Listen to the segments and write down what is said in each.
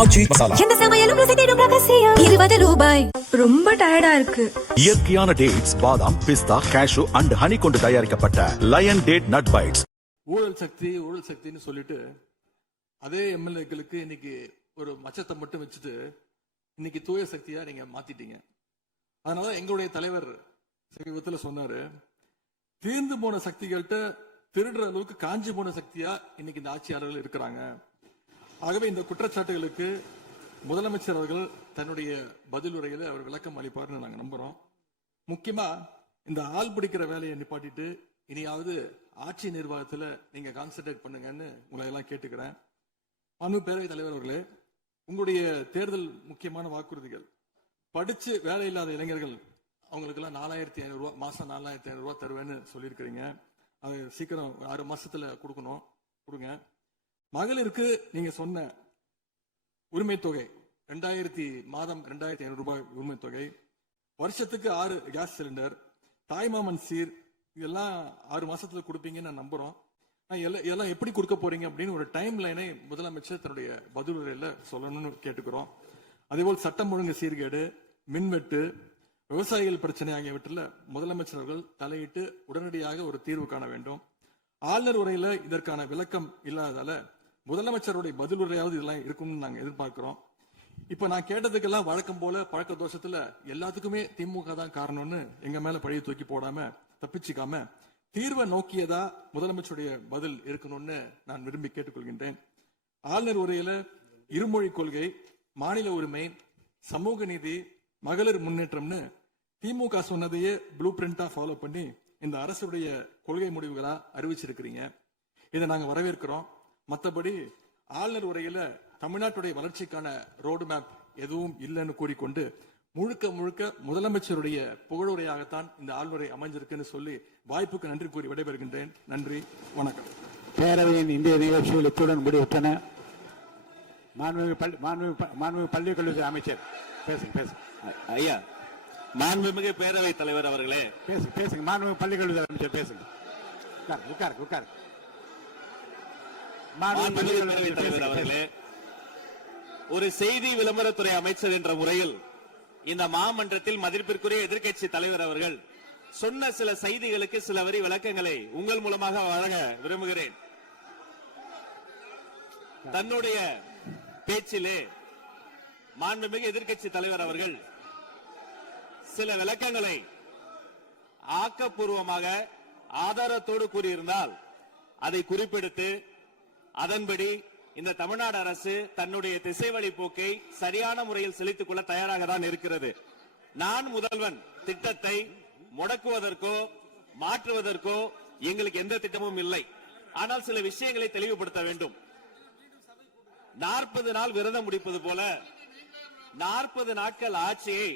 ஆச்சி மசாலா. எந்த சமையலும் ருசி தேடும் ரகசியம். 20 ரூபாய். ரொம்ப டயர்டா இருக்கு. இயற்கையான டேட்ஸ், பாதாம், பிஸ்தா, கேஷு அண்ட் ஹனி கொண்டு தயாரிக்கப்பட்ட லயன் டேட் நட் பைட்ஸ். ஊழல் சக்தின்னு சொல்லிட்டு அதே எம்எல்ஏக்களுக்கு இன்னைக்கு ஒரு மச்சத்தை மட்டும் வச்சுட்டு இன்னைக்கு தூய சக்தியா நீங்க மாத்திட்டீங்க. அதனால எங்களுடைய தலைவர் சமீபத்தில் சொன்னாரு, தீர்ந்து போன சக்திகள்கிட்ட திருடுற அளவுக்கு காஞ்சி போன சக்தியா இன்னைக்கு இந்த ஆட்சியாளர்கள் இருக்கிறாங்க. ஆகவே இந்த குற்றச்சாட்டுகளுக்கு முதலமைச்சர் அவர்கள் தன்னுடைய பதிலுரையில அவர் விளக்கம் அளிப்பார்னு நாங்க நம்புறோம். முக்கியமா இந்த ஆள் பிடிக்கிற வேலையை நிப்பாட்டிட்டு இனியாவது ஆட்சி நிர்வாகத்துல நீங்க கான்சென்ட்ரேட் பண்ணுங்கன்னு உங்களை எல்லாம் கேட்டுக்கிறேன். பேரவைத் தலைவர் அவர்களே, உங்களுடைய தேர்தல் முக்கியமான வாக்குறுதிகள், படிச்சு வேலை இல்லாத இளைஞர்கள் அவங்களுக்கு எல்லாம் 4500 ரூபாய் மாசம் 4500 ரூபாய் தருவேன்னு சொல்லியிருக்கிறீங்க. அது சீக்கிரம் 6 மாசத்துல கொடுங்க. மகளிருக்கு நீங்க சொன்ன உரிமை தொகை மாதம் 2500 ரூபாய் உரிமை தொகை, வருஷத்துக்கு 6 கேஸ் சிலிண்டர், தாய்மாமன் சீர், இதெல்லாம் 6 மாசத்துல கொடுப்பீங்கன்னு நான் நம்புறோம். இதெல்லாம் எப்படி கொடுக்க போறீங்க அப்படின்னு ஒரு டைம் லைனை முதலமைச்சர் தன்னுடைய பதிலுரையில சொல்லணும்னு கேட்டுக்கிறோம். அதேபோல் சட்டம் ஒழுங்கு சீர்கேடு, மின்வெட்டு, விவசாயிகள் பிரச்சனை ஆகியவற்றில் முதலமைச்சர் அவர்கள் தலையிட்டு உடனடியாக ஒரு தீர்வு காண வேண்டும். ஆளுநர் உரையில இதற்கான விளக்கம் இல்லாததால முதலமைச்சருடைய பதிலுரையாவது இதெல்லாம் இருக்கும்னு நாங்க எதிர்பார்க்கிறோம். இப்ப நான் கேட்டதுக்கெல்லாம் வழக்கம் போல பழக்க தோஷத்துல எல்லாத்துக்குமே திமுக தான் காரணம்னு எங்க மேல பழிய தூக்கி போடாம தப்பிச்சுக்காம தீர்வை நோக்கியதா முதலமைச்சருடைய பதில் இருக்கணும்னு நான் விரும்பி கேட்டுக்கொள்கின்றேன். ஆளுநர் உரையில இருமொழி கொள்கை, மாநில உரிமை, சமூக நீதி, மகளிர் முன்னேற்றம்னு திமுக சொன்னதையே ப்ளூ பிரிண்டா ஃபாலோ பண்ணி இந்த அரசுடைய கொள்கை முடிவுகளா அறிவிச்சிருக்கிறீங்க. இதை நாங்க வரவேற்கிறோம். மற்றபடி ஆளுநர் உரையில தமிழ்நாட்டுடைய வளர்ச்சிக்கான ரோடு மேப் எதுவும் இல்லைன்னு கூறிக்கொண்டு முழுக்க முதலமைச்சருடைய புகழுரையாகத்தான் இந்த ஆளுநரை அமைஞ்சிருக்குன்னு சொல்லி வாய்ப்புக்கு நன்றி கூறி விடைபெறுகின்றேன். நன்றி, வணக்கம். பேரவையின் இந்திய நிகழ்ச்சிகள் இத்துடன் முடிவுற்றன. மாண்புமிகு பள்ளிக் கல்வித்துறை அமைச்சர் பேசுங்க. ஐயா, மாண்புமிகு பேரவைத் தலைவர் அவர்களே பேசுங்க. மாண்புமிகு பள்ளிக் கல்வித்துறை அமைச்சர் பேசுங்க. உட்கார். மாண்புமிகு பேரவைத் தலைவர் அவர்களே, ஒரு செய்தி விளம்பரத்துறை அமைச்சர் என்ற முறையில் இந்த மாமன்றத்தில் மதிப்பிற்குரிய எதிர்க்கட்சி தலைவர் அவர்கள் சொன்ன சில செய்திகளுக்கு சில வரி விளக்கங்களை உங்கள் மூலமாக வழங்க விரும்புகிறேன். தன்னுடைய பேச்சிலே மாண்புமிகு எதிர்க்கட்சி தலைவர் அவர்கள் சில விளக்கங்களை ஆக்கப்பூர்வமாக ஆதாரத்தோடு கூறியிருந்தால் அதை குறிப்பெடுத்து அதன்படி இந்த தமிழ்நாடு அரசு தன்னுடைய திசைவழி போக்கை சரியான முறையில் செலுத்திக் கொள்ள தயாராக தான் இருக்கிறது. நான் முதல்வன் திட்டத்தை முடக்குவதற்கோ மாற்றுவதற்கோ எங்களுக்கு எந்த திட்டமும் இல்லை. ஆனால் சில விஷயங்களை தெளிவுபடுத்த வேண்டும். 40 நாள் விரதம் முடிப்பது போல 40 நாட்கள் ஆட்சியை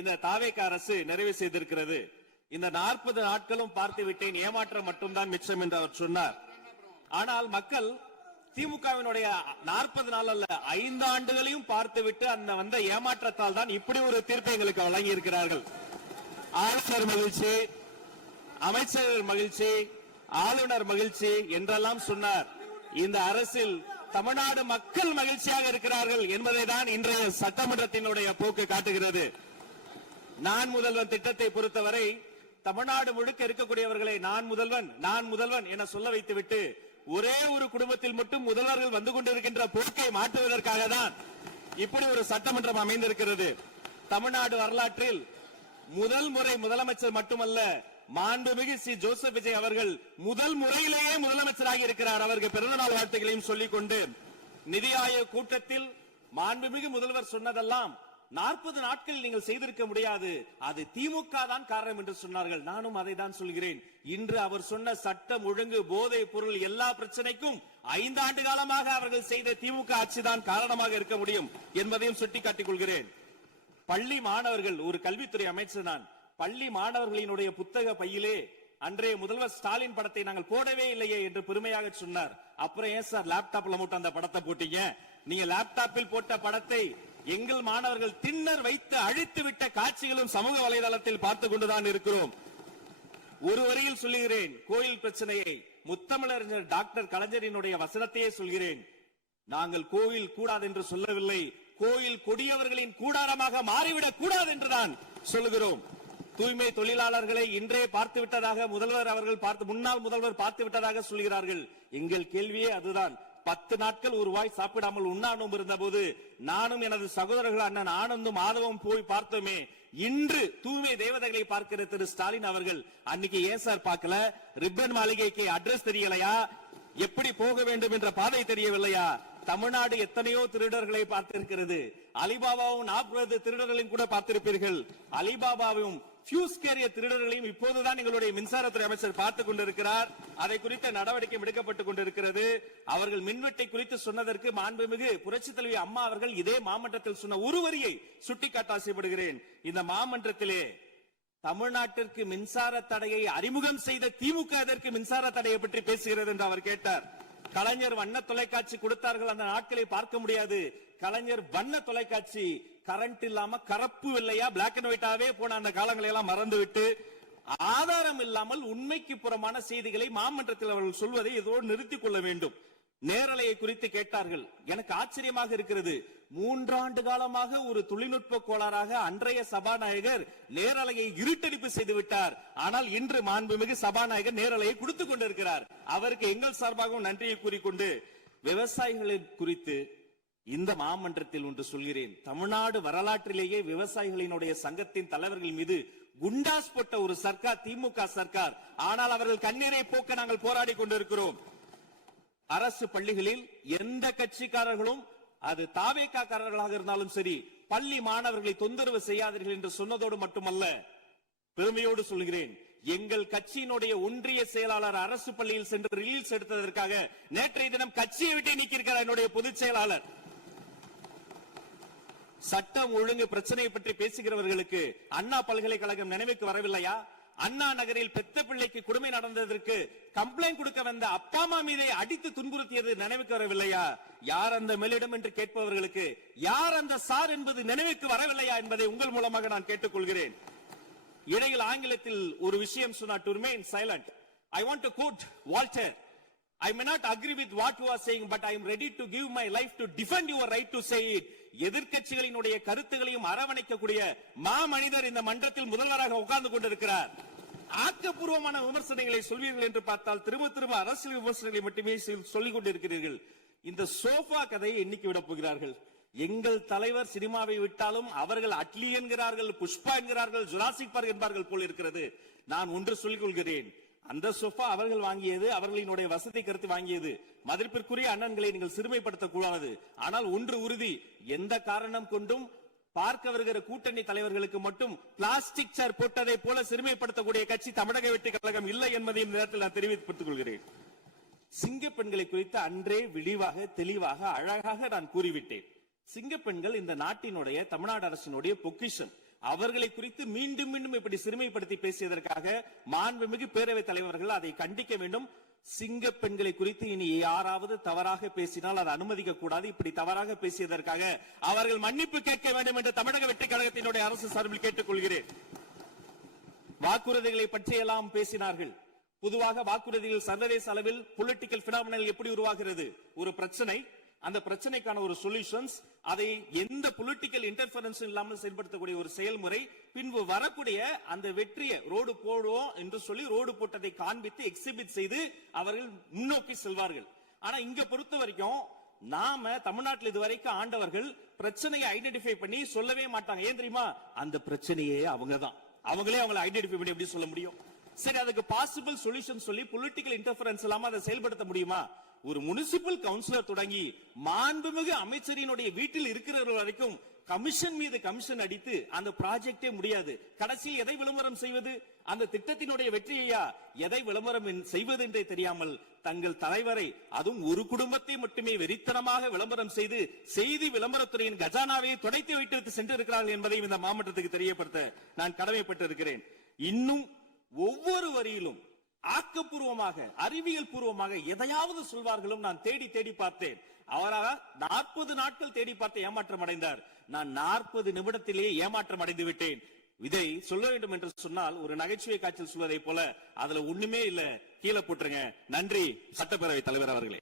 இந்த தாவேக அரசு நிறைவு செய்திருக்கிறது. இந்த 40 நாட்களும் பார்த்து விட்டேன், ஏமாற்றம் மட்டும்தான் மிச்சம் என்று அவர் சொன்னார். ஆனால் மக்கள் திமுகவினுடைய 40 நாள் அல்ல 5 ஆண்டுகளையும் பார்த்துவிட்டு அந்த வந்த ஏமாற்றத்தால் தான் இப்படி ஒரு தீர்ப்பை எங்களுக்கு வழங்கி இருக்கிறார்கள். ஆளுநர் மகிழ்ச்சி, அமைச்சர்கள் மகிழ்ச்சி, ஆளுநர் மகிழ்ச்சி என்றெல்லாம் சொன்னார். இந்த அரசில் தமிழ்நாடு மக்கள் மகிழ்ச்சியாக இருக்கிறார்கள் என்பதை தான் இன்றைய சட்டமன்றத்தினுடைய போக்கு காட்டுகிறது. நான் முதல்வன் திட்டத்தை பொறுத்தவரை தமிழ்நாடு முழுக்க இருக்கக்கூடியவர்களை நான் முதல்வன் என சொல்ல வைத்துவிட்டு ஒரே ஒரு குடும்பத்தில் மட்டும் முதல்வர்கள் வந்து கொண்டிருக்கின்ற போக்கை மாற்றுவதற்காக தான் இப்படி ஒரு சட்டமன்றம் அமைந்திருக்கிறது. தமிழ்நாடு வரலாற்றில் முதல் முறை முதலமைச்சர் மட்டுமல்ல, மாண்புமிகு ஸ்ரீ ஜோசப் விஜய் அவர்கள் முதல் முறையிலேயே முதலமைச்சராக இருக்கிறார். அவருக்கு பிறந்தநாள் வாழ்த்துக்களையும் சொல்லிக் கொண்டு, நிதி ஆயோக் கூட்டத்தில் மாண்புமிகு முதல்வர் சொன்னதெல்லாம் 40 நாட்கள் நீங்கள் செய்திருக்க முடியாது, அது திமுக தான் காரணம் என்று சொன்னார்கள். நானும் அதை தான் சொல்கிறேன். இன்று அவர் சொன்ன சட்டம் ஒழுங்கு, போதை பொருள் எல்லா பிரச்சனைக்கும் 5 ஆண்டு காலமாக அவர்கள் செய்த திமுக ஆட்சி தான் காரணமாக இருக்க முடியும் என்பதையும் சுட்டிக்காட்டிக் கொள்கிறேன். பள்ளி மாணவர்கள், ஒரு கல்வித்துறை அமைச்சர் நான், பள்ளி மாணவர்களினுடைய புத்தக பையிலே அன்றைய முதல்வர் ஸ்டாலின் படத்தை நாங்கள் போடவே இல்லையே என்று பெருமையாக சொன்னார். அப்புறம் ஏன் சார் லேப்டாப்ல மட்டும் அந்த படத்தை போட்டீங்க? நீங்க லேப்டாப்பில் போட்ட படத்தை எங்கள் மாணவர்கள் திண்ணர் வைத்து அழித்து விட்ட காட்சிகளும் சமூக வலைதளத்தில் பார்த்துக் கொண்டுதான் இருக்கிறோம். ஒரு வரியில் சொல்லுகிறேன், கோயில் பிரச்சனையை முத்தமிழறிஞர் டாக்டர் கலைஞரினுடைய வசனத்தையே சொல்கிறேன். நாங்கள் கோயில் கூடாது என்று சொல்லவில்லை, கோயில் கொடியவர்களின் கூடாரமாக மாறிவிடக் கூடாது என்றுதான் சொல்லுகிறோம். தூய்மை தொழிலாளர்களை இன்றே பார்த்து விட்டதாக முன்னாள் முதல்வர் பார்த்து விட்டதாக சொல்கிறார்கள். எங்கள் கேள்வியே அதுதான். 10 நாட்கள் ஒரு வாய் சாப்பிடாமல் உண்ணாநோம்பு இருந்த போது நானும் எனது சகோதரர்கள் அண்ணன் ஆனந்தும் மாதவம் போய் பார்த்தோமே. இன்று தூய்மை தேவதைகளை பார்க்கிற திரு ஸ்டாலின் அவர்கள் அன்னைக்கு ஏன் சார் பார்க்கல? ரிப்பன் மாளிகைக்கு அட்ரஸ் தெரியலையா? எப்படி போக வேண்டும் என்ற பாதை தெரியவில்லையா? தமிழ்நாடு எத்தனையோ திருடர்களை பார்த்திருக்கிறது. அலிபாபாவும் 40 திருடர்களையும் கூட பார்த்திருப்பீர்கள். அலிபாபாவும் பியூஸ் கேரிய திருடர்களையும் இப்போதுதான் எங்களுடைய மின்சாரத்துறை அமைச்சர் பார்த்துக் கொண்டிருக்கிறார். அதை குறித்த நடவடிக்கை எடுக்கப்பட்டுக் கொண்டிருக்கிறது. அவர்கள் மின்வெட்டை குறித்து சொன்னதற்கு மாண்புமிகு புரட்சி தலைவி அம்மா அவர்கள் இதே மாமன்றத்தில் சொன்ன ஒரு வரியை சுட்டிக்காட்ட ஆசைப்படுகிறேன். இந்த மாமன்றத்திலே தமிழ்நாட்டிற்கு மின்சார தடையை அறிமுகம் செய்த திமுக எதற்கு மின்சார தடையை பற்றி பேசுகிறது என்று அவர் கேட்டார். கலைஞர் வண்ண தொலைக்காட்சி கொடுத்தார்கள், அந்த நாட்களை பார்க்க முடியாது. கலைஞர் வண்ண தொலைக்காட்சி கரண்ட் இல்லாம கருப்பு வெள்ளையா பிளாக் அண்ட் ஒயிட்டாவே போன அந்த காலங்களை எல்லாம் மறந்துவிட்டு ஆதாரம் இல்லாமல் உண்மைக்கு புறமான செய்திகளை மாமன்றத்தில் அவர்கள் சொல்வதை இதோடு நிறுத்திக் கொள்ள வேண்டும். நேரலையை குறித்து கேட்டார்கள். எனக்கு ஆச்சரியமாக இருக்கிறது. 3 ஆண்டு காலமாக ஒரு தொழில்நுட்ப கோளாறாக அன்றைய சபாநாயகர் நேரலையை இருட்டடிப்பு செய்து விட்டார். ஆனால் இன்று மாண்புமிகு சபாநாயகர் நேரலையை கொடுத்துக் கொண்டிருக்கிறார். அவருக்கு எங்கள் சார்பாகவும் நன்றியை கூறிக்கொண்டு விவசாயிகளை குறித்து இந்த மாமன்றத்தில் ஒன்று சொல்கிறேன். தமிழ்நாடு வரலாற்றிலேயே விவசாயிகளினுடைய சங்கத்தின் தலைவர்கள் மீது குண்டாஸ் போட்ட ஒரு சர்க்கார் திமுக சர்க்கார். ஆனால் அவர்கள் கண்ணீரை போக்க நாங்கள் போராடி கொண்டிருக்கிறோம். அரசு பள்ளிகளில் எந்த கட்சிக்காரர்களும் அது தாவேக்காரர்களாக இருந்தாலும் சரி பள்ளி மாணவர்களை தொந்தரவு செய்யாதீர்கள் என்று சொன்னதோடு மட்டுமல்ல, பெருமையோடு சொல்கிறேன், எங்கள் கட்சியினுடைய ஒன்றிய செயலாளர் அரசு பள்ளியில் சென்று ரீல்ஸ் எடுத்ததற்காக நேற்றைய தினம் கட்சியை விட்டு நீக்கியிருக்கிறார் என்னுடைய பொதுச் செயலாளர். சட்டம் ஒழுங்கு பிரச்சனையை பற்றி பேசுகிறவர்களுக்கு அண்ணா பல்கலைக்கழகம் நினைவுக்கு வரவில்லையா? அண்ணா நகரில் பெத்த பிள்ளைக்கு கொடுமை நடந்ததற்கு கம்ப்ளைண்ட் கொடுக்க வந்த அப்பா அம்மா மீதை அடித்து துன்புறுத்தியது நினைவுக்கு வரவில்லையா? யார் அந்த மேலிடம் என்று கேட்பவர்களுக்கு யார் அந்த சார் என்பது நினைவுக்கு வரவில்லையா என்பதை உங்கள் மூலமாக நான் கேட்டுக்கொள்கிறேன். இடையில் ஆங்கிலத்தில் ஒரு விஷயம் சொன்னார், to remain silent. I want to quote Walter. I may not agree with what you are saying, but I am ready to give my life to defend your right to say it. எதிர்க்கட்சிகளினுடைய கருத்துகளையும் அரவணைக்கக்கூடிய மாமனிதர் இந்த மன்றத்தில் முதல்வராக உட்கார்ந்து கொண்டிருக்கிறார். ஆக்கப்பூர்வமான விமர்சனங்களை சொல்வீர்கள் என்று பார்த்தால் திரும்ப அரசியல் விமர்சனங்களை மட்டுமே சொல்லிக் கொண்டிருக்கிறீர்கள். இந்த சோஃபா கதையை என்னைக்கு விட போகிறார்கள்? எங்கள் தலைவர் சினிமாவை விட்டாலும் அவர்கள் அட்லி என்கிறார்கள், புஷ்பா என்கிறார்கள், ஜுராசிக் பார்க் என்பார்கள் போல் இருக்கிறது. நான் ஒன்று சொல்லிக் கொள்கிறேன், அந்த சோஃபா அவர்கள் வாங்கியது, அவர்களினுடைய வசதி கருத்து வாங்கியது. மதிப்பிற்குரிய அண்ணன்களை நீங்கள் சிறுமைப்படுத்தக் கூடாது. ஆனால் ஒன்று உறுதி, எந்த காரணம் கொண்டும் பார்க்க வருகிற கூட்டணி தலைவர்களுக்கு மட்டும் பிளாஸ்டிக் சேர் போட்டதை போல சிறுமைப்படுத்தக்கூடிய கட்சி தமிழக வெற்றி கழகம் இல்லை என்பதையும் இந்த நேரத்தில் நான் தெரிவித்துக் கொள்கிறேன். சிங்க பெண்களை குறித்து அன்றே விரிவாக தெளிவாக அழகாக நான் கூறிவிட்டேன். சிங்க பெண்கள் இந்த நாட்டினுடைய தமிழ்நாடு அரசினுடைய பொக்கிஷம். அவர்களை குறித்து மீண்டும் மீண்டும் இப்படி சிறுமைப்படுத்தி பேசியதற்காக மாண்புமிகு பேரவைத் தலைவர்கள் அதை கண்டிக்க வேண்டும். சிங்க பெண்களை குறித்து இனி யாராவது தவறாக பேசினால் அதை அனுமதிக்க கூடாது. இப்படி தவறாக பேசியதற்காக அவர்கள் மன்னிப்பு கேட்க வேண்டும் என்று தமிழக வெற்றி கழகத்தினுடைய அரசு சார்பில் கேட்டுக்கொள்கிறேன். வாக்குறுதிகளை பற்றியெல்லாம் பேசினார்கள். பொதுவாக வாக்குறுதிகள் சர்வதேச அளவில் பொலிட்டிக்கல் பினாமினல் எப்படி உருவாகிறது? ஒரு பிரச்சனை, அந்த பிரச்சனைக்கான ஒரு சொல்யூஷன்ஸ், அதை எந்த பொலிட்டிக்கல் இன்டர்ஃபரன்ஸ் இல்லாமல் செயல்படுத்தக்கூடிய ஒரு செயல்முறை, பின்பு வரக்கூடிய அந்த வெற்றியை ரோடு போடுவோம் என்று சொல்லி ரோடு போட்டதை காண்பித்து எக்ஸிபிட் செய்து அவர்கள் முன்னோக்கி செல்வார்கள். ஆனா இங்க பொறுத்த வரைக்கும் நாம தமிழ்நாட்டில் இதுவரைக்கும் ஆண்டவர்கள் பிரச்சனையை ஐடென்டிஃபை பண்ணி சொல்லவே மாட்டாங்க. ஏன் தெரியுமா? அந்த பிரச்சனையே அவங்கதான், அவங்களே அவங்களை ஐடென்டிஃபை பண்ணி எப்படி சொல்ல முடியும்? சரி, அதுக்கு பாசிபிள் சொல்யூஷன் சொல்லி பொலிட்டிக்கல் இன்டர்ஃபரன்ஸ் இல்லாம அதை செயல்படுத்த முடியுமா? ஒரு முனிசிபல் கவுன்சிலர் தொடங்கி மாண்புமிகு அமைச்சரினுடைய வீட்டில் இருக்கிறவர்கள் வரைக்கும் கமிஷன் மீது கமிஷன் அடித்து அந்த ப்ராஜெக்டே முடியாது. கடைசியில் எதை விளம்பரம் செய்வது? அந்த திட்டத்தினுடைய வெற்றியையா? எதை விளம்பரம் செய்வது என்றே தெரியாமல் தங்கள் தலைவரை, அதுவும் ஒரு குடும்பத்தை மட்டுமே வெறித்தனமாக விளம்பரம் செய்து செய்தி விளம்பரத்துறையின் கஜானாவை துடைத்து வைத்து சென்றிருக்கிறார்கள் என்பதையும் இந்த மாவட்டத்துக்கு தெரியப்படுத்த நான் கடமைப்பட்டிருக்கிறேன். இன்னும் ஒவ்வொரு வரியிலும் ஆக்கப்பூர்வமாக அறிவியல் பூர்வமாக எதையாவது சொல்வார்களும் நான் தேடி தேடி பார்த்தேன். அவராக 40 நாட்கள் தேடி பார்த்து ஏமாற்றம் அடைந்தார். நான் 40 நிமிடத்திலேயே ஏமாற்றம் அடைந்து விட்டேன். இதை சொல்ல வேண்டும் என்று சொன்னால் ஒரு நகைச்சுவை காட்சியில் சொல்வதை போல அதுல ஒண்ணுமே இல்ல, கீழே போட்டுருங்க. நன்றி சட்டப்பேரவை தலைவர் அவர்களே.